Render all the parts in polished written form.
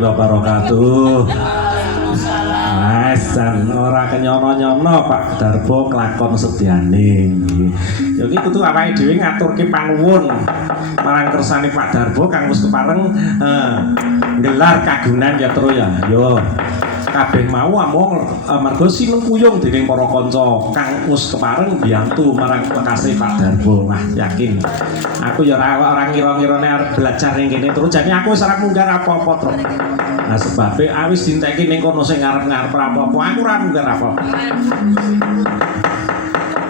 wabarakatuh. Asan ora kenyono-nyono Pak Darbo kelakon sedyane. Ya iki kudu awake dhewe ngaturke panuwun marang kersane Pak Darbo kang wis kepareng gelar kagunan ya tru ya. Yo kabeh mau amung mergo sinengkuyung dening para kanca kang wis kepareng biyantu marang kekasih Pak Darbo. Wah, yakin. Aku ya ora ngira-ngirane arep belajar ning kene terus jane aku wis ora munggah apa-apa, Tru. Nah sebabnya awis dinteki ning kono sing ngarep-ngarep apa-apa, aku ora munggah apa-apa.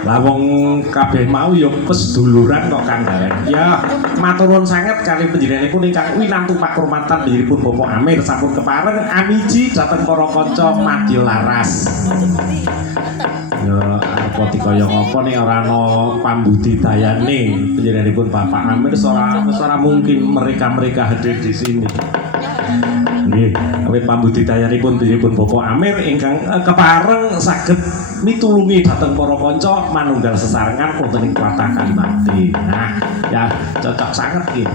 Lah wong kabeh mau ya peseduluran kok Kang Galen. Ya matur nuwun sanget kali panjenenganipun ingkang winantu pakurmatan panjenenganipun Bapak Amir sampun kepareng amiji dhateng para kanca madya laras. Ya apa dikaya ngapa ning ora ana pambudidayane panjenenganipun Bapak Amir ora mungkin mereka hadir di sini. Nggih, awit pambudidayanipun panjenenganipun Bapak Amir ingkang kepareng saged mitulungi dhateng para kanca manunggal sesarengan wonten ing tlatah Kalimati. Nah, ya cocok sanget iki.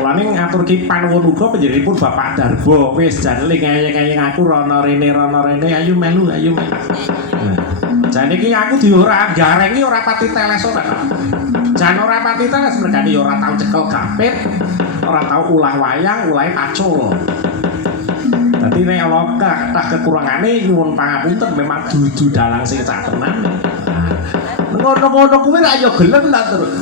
Mulane ngaturke panuwun uga panjenenganipun Bapak Darbo. Wis jan ngeyeng-eyeng aku rono rene ayo melu. Nah, jan iki aku ora garengi ora pati teles ora. Jan ora pati teles mergane ya ora tau cekel gapit, ora tau ulah wayang, ulahe pacul. Dadi nek ana kathah kekurangane nyuwun pangapunten memang dudu dalang sing sak tenan. Ngono-ngono kuwi ra ya gelem ta terus.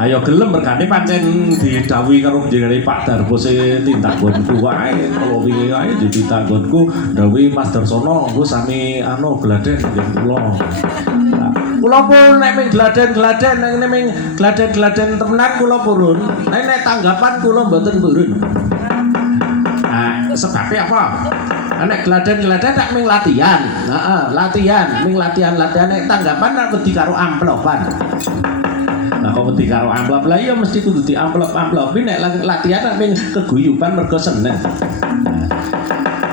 Ayo gelem mergane pancen didhawuhi karo jenenge Pak Darbo se tindagonku wae kalau wingi wae ditindanggonku dawuhi Mas Darsono nggo sami gladen njen kula. Kula pun nek ming gladen-gladen nek ming gladen-gladen temenan kula purun. Nek tanggapan kula mboten purun. Sebabnya apa? Nek gladen-gladen tak ming latihan. Latihan, ming latihan nek tanggapan nek wedi karo amplopan. Nah, kok wedi karo amplop lah ya mesti kudu di amplop-amplopi nek latihan nek ming keguyuban mergo seneng.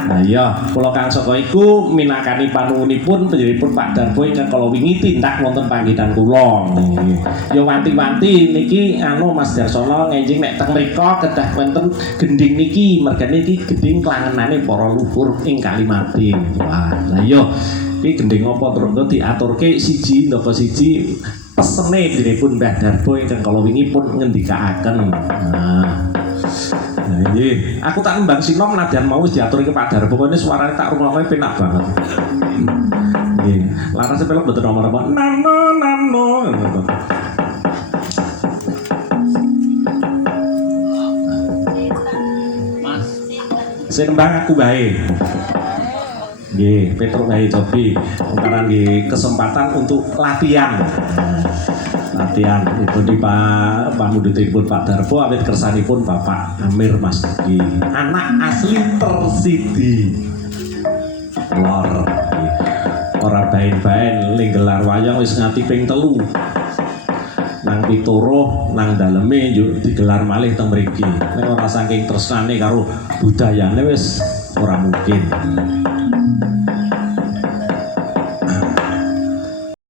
Nah iya, kula kang saka iku minakani panuwunipun panjenenganipun Pak Darbo ingkang kala wingi tindak wonten panggenan kula. Ya wanti-wanti niki Mas Darsono ngenjing nek teng mriko kedah wonten gending niki, mergane iki gending klangenane para luhur ing Kalimati. Wah, lah iya iki gending apa terus diaturke siji ndaka siji pesene dherekipun Mbah Darbo ingkang kala wingi pun ngendikaaken. Nah, nggih, aku tak nembang sinom nadyan mau diaturke Pak Darbo kene suarane tak rungokke penak banget. Nggih, larase pelok mboten nomor-nomor. Nano. Mas. Sing nembang aku bae. Nggih, Petruk bae cobi. Ungkaran nggih kesempatan untuk latihan itu di Pak Pamudutipun Pak Darbo awit kersanipun Bapak Amir Mas Duki anak asli Tersidi lor ora bain-bain ling gelar wayang wis nganti ping 3 nang pituruh nang daleme yo digelar malih teng mriki nek ora saking tresnane karo budayane wis ora mungkin.